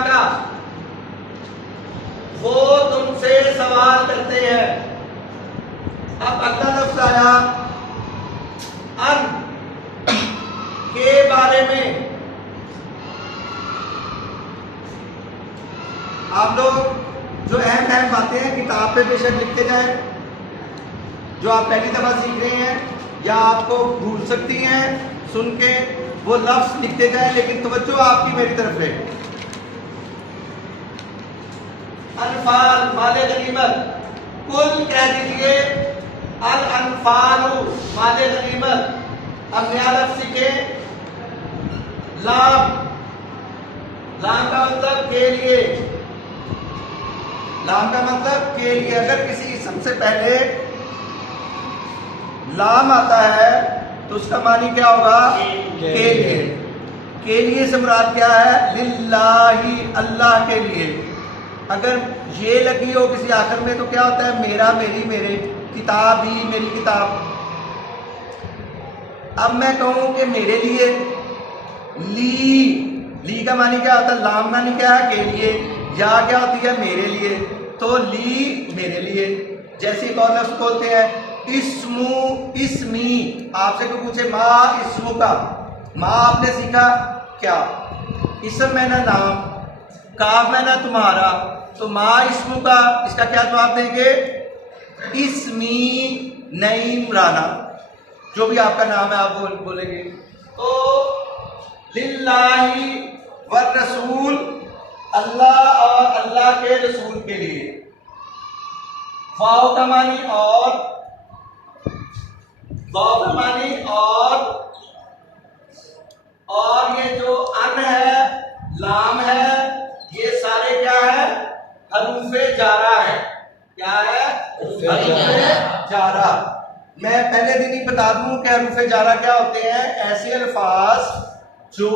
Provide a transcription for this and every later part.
का, वो तुमसे सवाल करते हैं। अब अगला लफ्ज आया अन के बारे में। आप लोग जो अहम अहम बातें हैं किताब पे बेशक लिखते जाएं, जो आप पहली दफा सीख रहे हैं या आपको भूल सकती हैं सुन के, वो लफ्ज लिखते जाएं, लेकिन तवज्जो आपकी मेरी तरफ है। अनफाल माले गनीमत, कुल कह दीजिए अल अनफालु माले गनीमत। अब नया लफ्ज सीखे लाम। लाम का मतलब के लिए, लाम का मतलब के लिए। अगर किसी इसम से पहले लाम आता है तो उसका मानी क्या होगा? के लिए। के लिए से मुराद क्या है? लिल्लाही, अल्लाह के लिए। अगर ये लगी हो किसी आखिर में तो क्या होता है? मेरा, मेरी, मेरे, किताब ही, मेरी किताब। अब मैं कहूं कि मेरे लिए, ली का मानी क्या होता है? लाम मानी क्या है? के लिए। या क्या होती है? मेरे लिए। तो ली मेरे लिए। जैसे एक और लफ्ज बोलते हैं इस्मू, इस्मी। आपसे कोई पूछे माँ इस्मू का, माँ आपने सीखा क्या? इसम में ना नाम, काफ में ना तुम्हारा, तो माँ इस्मू का, इसका क्या जवाब देंगे? इस्मी नईम राना, जो भी आपका नाम है आप बोलेंगे। तो लिल्लाही व रसूल, अल्लाह और अल्लाह के रसूल के लिए। वाव का मानी और, वाव का मानी और ये जो अन है, लाम है, ये सारे क्या है? हरूफे जारा है। क्या है? हरूफे जारा। मैं पहले दिन ही बता दूं कि हरूफे जारा क्या होते हैं। ऐसे अल्फाज जो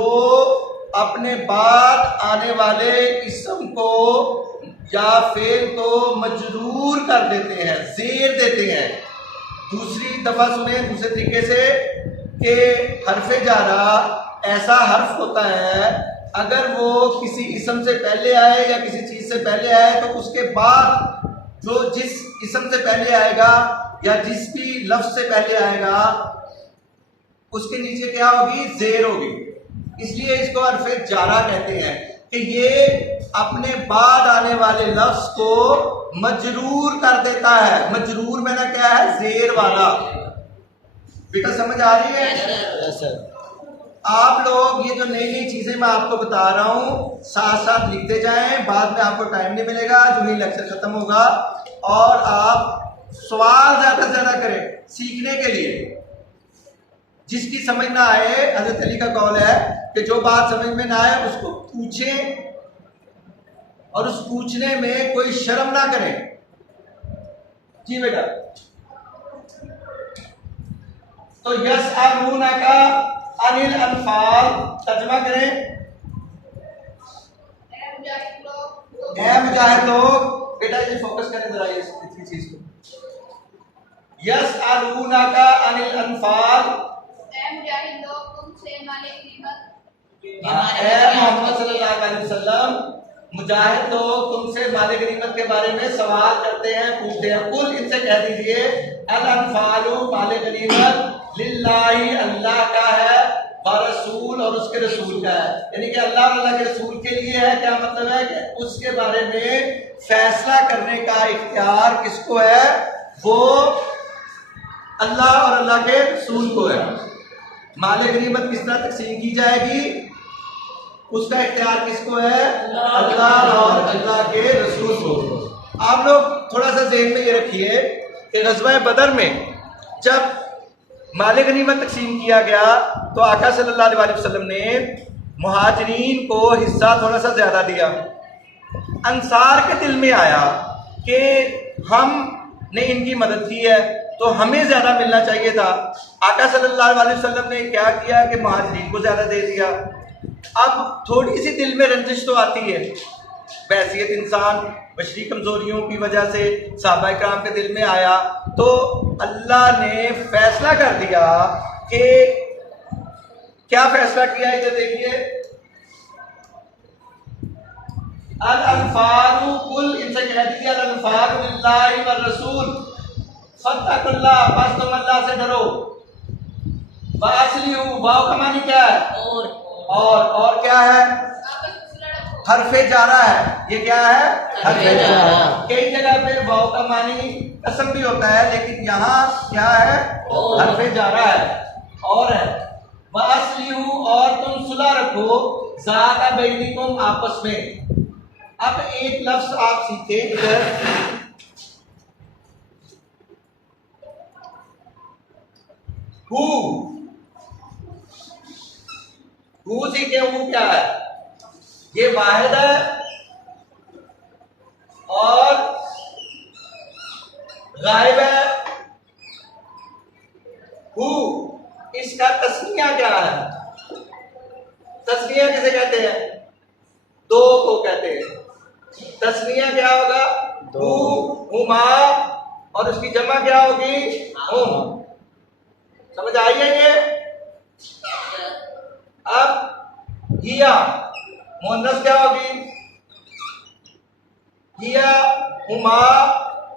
अपने बाद आने वाले इसम को या फेल को मजरूर कर देते हैं, जेर देते हैं। दूसरी दफा सुने दूसरे तरीके से कि हरफे जारा ऐसा हर्फ होता है, अगर वो किसी इसम से पहले आए या किसी चीज से पहले आए तो उसके बाद जो जिस इसम से पहले आएगा या जिस भी लफ्ज से पहले आएगा उसके नीचे क्या होगी? जेर होगी। इसलिए इसको हरफे जारा कहते हैं कि ये अपने बाद आने वाले लफ्ज को मजरूर कर देता है। मजरूर में ना क्या है? जेर वाला। बेटा समझ आ रही है? आप लोग ये जो नई नई चीजें मैं आपको बता रहा हूं साथ साथ लिखते जाएं, बाद में आपको टाइम नहीं मिलेगा जो ही लेक्चर खत्म होगा। और आप सवाल ज्यादा से ज्यादा करें सीखने के लिए। जिसकी समझ ना आए, हजरत अली का कौल है कि जो बात समझ में ना आए उसको पूछें और उस पूछने में कोई शर्म ना करें। जी बेटा। तो यसअलूना का अनिल अनफाल तर्जमा करें। ऐ मुजाहिद लोग, बेटा ये फोकस करें जरा इसी चीज को। यसअलूना का अनिल अनफाल, ऐ मुजाहिद लोग तुमसे माले गनीमत, ऐ मोहम्मद सल्लल्लाहु अलैहि वसल्लम, मुजाहिद लोग तुमसे माले गनीमत के बारे में सवाल करते हैं, पूछते हैं। कुल इनसे कह दीजिए अल अनफालु, माले गनीमत, लिल्लाही, अल्लाह का है, व रसूल, और उसके रसूल का है। यानी कि अल्लाह और अल्लाह के रसूल के लिए है। क्या मतलब है? कि उसके बारे में फैसला करने का इख्तियार किसको है? वो अल्लाह और अल्लाह के रसूल को है। माले गनीमत किस तरह तकसीम की जाएगी उसका इख्तियार किसको है? अल्लाह और अल्लाह के रसूल को। आप लोग थोड़ा सा ज़हन में ये रखिए कि ग़ज़वा बदर में जब माले गनीमत तकसीम किया गया तो आका सल्लल्लाहु अलैहि वसल्लम ने मुहाजिरीन को हिस्सा थोड़ा सा ज्यादा दिया। अंसार के दिल में आया कि हमने इनकी मदद की है तो हमें ज्यादा मिलना चाहिए था। आका सल्लल्लाहु अलैहि वसल्लम ने क्या किया कि मुहाजिरीन को ज्यादा दे दिया। अब थोड़ी सी दिल में रंजिश तो आती है, वैसियत इंसान बशरी कमजोरियों की वजह से सहाबा इकराम के दिल में आया। तो अल्लाह ने फैसला कर दिया कि क्या फैसला किया, इधर देखिए। अल अनफालु कुल, इनसे कह दीजिए अल अनफालु लिल्लाहि व रसूल, फत्तकुल्लाह, बस तुम अल्लाह से डरो। वासलिहु, वाव का मानी क्या है? और क्या है? आपस में सुलह रखो। हरफे जारा है, ये क्या है? हरफे जारा। कई जगह पे वाव का मानी कसम भी होता है, लेकिन यहाँ क्या है? हरफे जारा है और है। वासलिहु, और तुम सुलह रखो, ज़ाता बैनिकुम, आपस में। अब एक लफ्ज आप सीखे इधर, हु सीखे। हु क्या है? ये वाहिद है और गायब है। हु, इसका तस्निया क्या है? तस्निया किसे कहते हैं? दो को कहते हैं। तस्निया क्या होगा? हु, हुमा, और उसकी जमा क्या होगी? हुम। समझ आई है ये? अब हिया मुअन्नस क्या होगी? हिया, हुमा,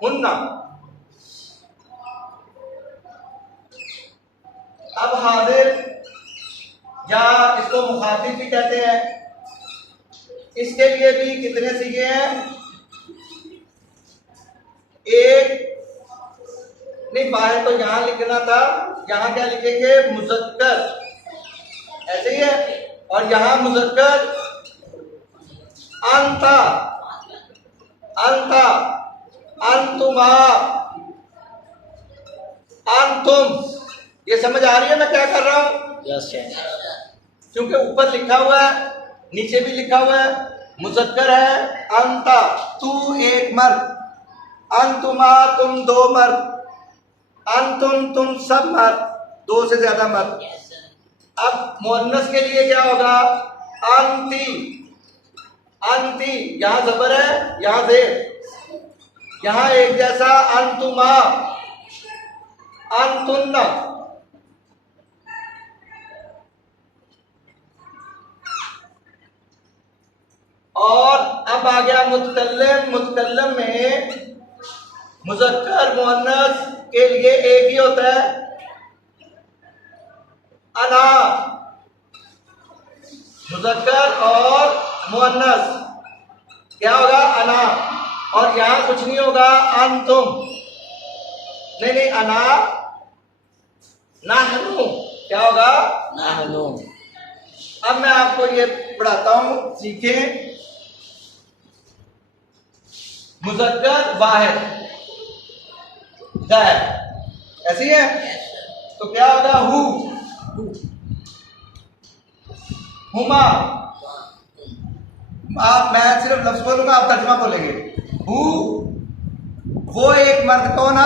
हुन्ना। अब हाजिर, या इसको मुखातिब भी कहते हैं, इसके लिए भी कितने सीखे हैं? एक नहीं, बाहर तो यहां लिखना था, यहां क्या लिखेंगे? मुज़क्कर, ऐसे ही है। और यहां मुज़क्कर अंता, अंता, अंतुमा, अंतुम। ये समझ आ रही है मैं क्या कर रहा हूं? यस। क्योंकि ऊपर लिखा हुआ है, नीचे भी लिखा हुआ है, मुज़क्कर है अंता, तू एक मर्द, अंतुमा, तुम दो मर्द, अंतुम, तुम सब मर्द, दो से ज्यादा मर्द। अब मुअन्नस के लिए क्या होगा? अंती, अंती, यहां जबर है, यहां जेर, यहां एक जैसा, अंतुमा, अंतुन्ना। और अब आ गया मुतकल्लिम। मुतकल्लिम में मुज़क्कर मुअन्नस के लिए एक ही होता है, अना। मुज़क्कर और मुअन्नस क्या होगा? अना। और यहां कुछ नहीं होगा, अंतुम, नहीं, अना, नाहनु, क्या होगा? नाहनु। अब मैं आपको ये पढ़ाता हूं, सीखें। मुज़क्कर वाहिद, गायब, ऐसी है। तो क्या होगा? हु, हुमा। मैं सिर्फ लफ्ज बोलूंगा, आप तर्जुमा बोलेंगे। हु, वो एक मर्द, कौन?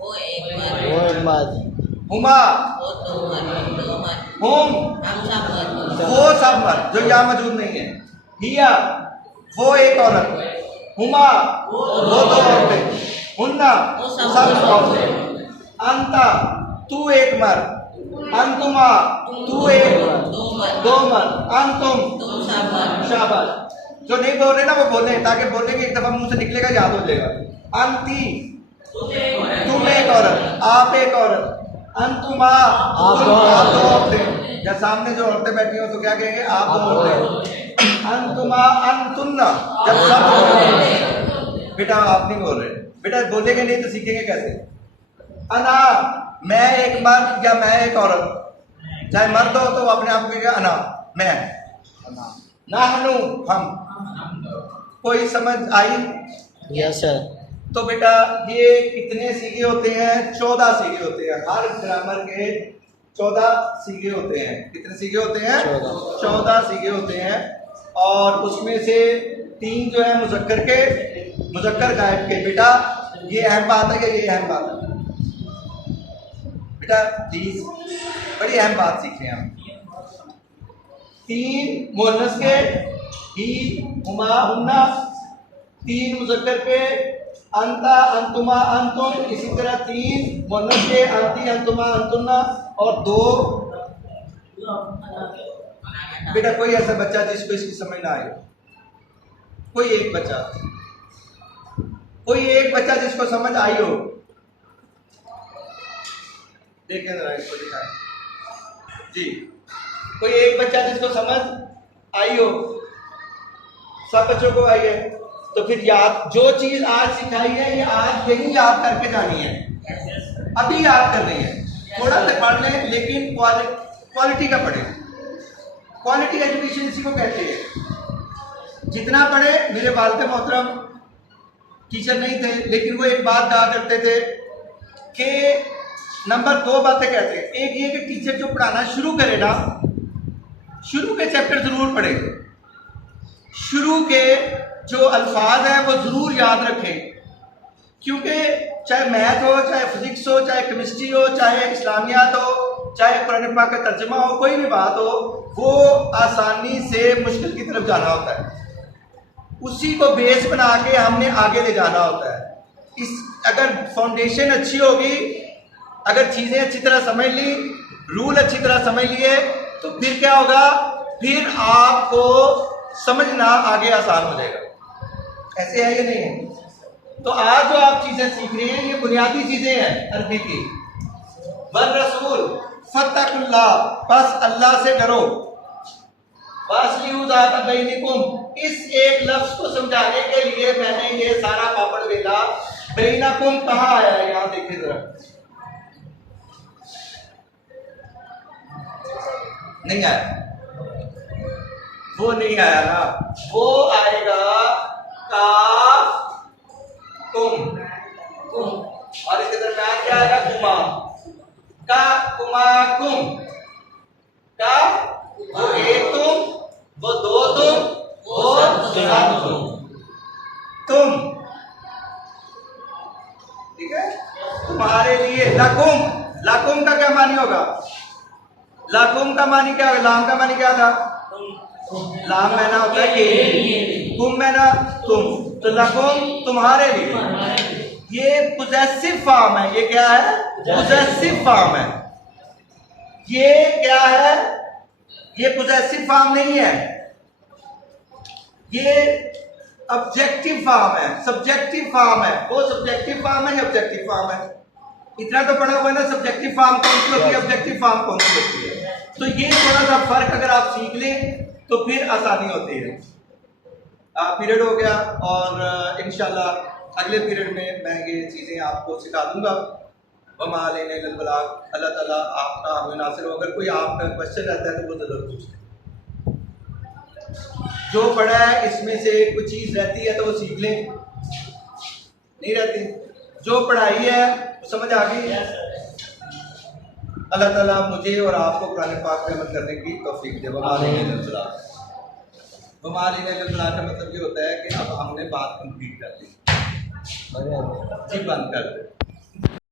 वो एक मर्द। हुमा, हुम, वो सब मर्द जो यहाँ मौजूद नहीं है। हिया, वो एक औरत। हुमा, वो दो औरतें। हुन्ना, सब औरतें। अंता, तू एक मर्द। अंतुमा, तू एक दो मर्द। अंतुम, शाबाश। जो नहीं बोल रहे ना वो बोले, ताकि बोलेंगे एक दफा मुंह से निकलेगा, याद हो जाएगा। अंती, तुम एक औरत, आप एक औरत। अंतुमा, आप दो औरतें। या सामने जो औरतें बैठी हो तो क्या कहेंगे? आप दो औरतें। अंतुमा, अंतुन्ना, जब सब। बेटा आप नहीं बोल रहे, बेटा बोलेंगे नहीं तो सीखेंगे कैसे? अना, मैं एक मर्द या मैं एक औरत, चाहे मर्द हो तो अपने आप को कहेगा अना, मैं। नाहनु, हम। कोई समझ आई? Yes sir. तो बेटा ये कितने सीखे होते हैं? 14 सीखे होते हैं। हर ग्रामर के 14 सीखे होते हैं। कितने सीखे होते हैं? 14 सीखे होते हैं। और उसमें से 3 जो है मुज़क्कर के, मुज़क्कर गायब के। बेटा ये अहम बात है कि ये अहम बात है? बेटा प्लीज, बड़ी अहम बात सीखे हम। 3 मुअन्नस के, ही, हुमा, हुन्ना। 3 मुज़क्कर के, अंता, अंतुमा, अंतुम। इसी तरह 3 मुअन्नस के, अंती, अंतुमा, अंतुन्ना। और 2 बेटा कोई ऐसा बच्चा जिसको इसकी समझ ना आए? कोई एक बच्चा जिसको समझ आई हो, देखें जरा इसको दिखाएं जी। कोई एक बच्चा जिसको समझ आई हो, सब बच्चों को आई है, तो फिर याद, जो चीज आज सिखाई है ये आज यही याद करके जानी है, अभी याद करनी है। थोड़ा सा पढ़ लें लेकिन क्वालिटी का पढ़ें। क्वालिटी एजुकेशन इसी को कहते हैं। जितना पढ़े, मेरे वालिद मोहतरम टीचर नहीं थे, लेकिन वो एक बात कहा करते थे कि नंबर 2 बातें कहते हैं। एक ये कि टीचर जो पढ़ाना शुरू करे ना, शुरू के चैप्टर जरूर पढ़े, शुरू के जो अल्फाज हैं वो जरूर याद रखें, क्योंकि चाहे मैथ हो, चाहे फिजिक्स हो, चाहे केमिस्ट्री हो, चाहे इस्लामियात हो, चाहे कुरान पाक का तर्जुमा हो, कोई भी बात हो, वो आसानी से मुश्किल की तरफ जाना होता है। उसी को बेस बना के हमने आगे ले जाना होता है। अगर फाउंडेशन अच्छी होगी, अगर चीज़ें अच्छी तरह समझ ली, रूल अच्छी तरह समझ लिए, तो फिर क्या होगा, फिर आपको समझना आगे आसान हो जाएगा। ऐसे है या नहीं है? तो आज जो आप चीज़ें सीख रहे हैं ये बुनियादी चीज़ें हैं अरबी की। वर रसूल फत्तकुल्लाह, बस अल्लाह से डरो। इस एक लफ्ज को समझाने के लिए मैंने ये सारा पापड़ बेला। बैनकुम कहाँ आया है, यहाँ देखिए जरा, नहीं आया, वो नहीं आया ना, वो आएगा काफ कुम, और इसके दरम्यान क्या आएगा, कुमा, का कुमा कुम, का वो एक तुम, वो दो तुम, वो सात तुम, ठीक है। तुम्हारे लिए लकुम, लकुम का क्या मानी होगा, लकुम का मानी क्या होगा, लाम का मानी क्या था, लाम मैना होता है कि, कुम मैना तुम, तो लकुम तुम्हारे लिए। ये पोजेसिव फॉर्म है, ये क्या है, पोजेसिव फॉर्म है। ये क्या है, ये पोजेसिव फॉर्म नहीं है, ये ऑब्जेक्टिव फॉर्म है, सब्जेक्टिव फॉर्म है। वो सब्जेक्टिव फॉर्म है, ये ऑब्जेक्टिव फॉर्म है। इतना तो पढ़ा हुआ है ना, सब्जेक्टिव फॉर्म कौन सी होती है, ऑब्जेक्टिव फॉर्म कौन सी होती है। तो ये थोड़ा सा फर्क अगर आप सीख लें तो फिर आसानी होती है। पीरियड हो गया और इंशाल्लाह अगले पीरियड में मैं ये चीज़ें आपको सिखा दूंगा। अल्लाह ताला आपका हमें नासिर हो। अगर कोई आपका क्वेश्चन रहता है तो वो ज़रूर पूछें। जो पढ़ा है इसमें से कुछ चीज़ रहती है तो वो सीख लें, नहीं रहती, जो पढ़ाई है वो समझ आ गई। अल्लाह ताला मुझे और आपको कुरान पाक पे अमल करने की तौफीक दे। का मतलब ये होता है कि अब हमने बात कंप्लीट कर ली, जी बंद कर दे।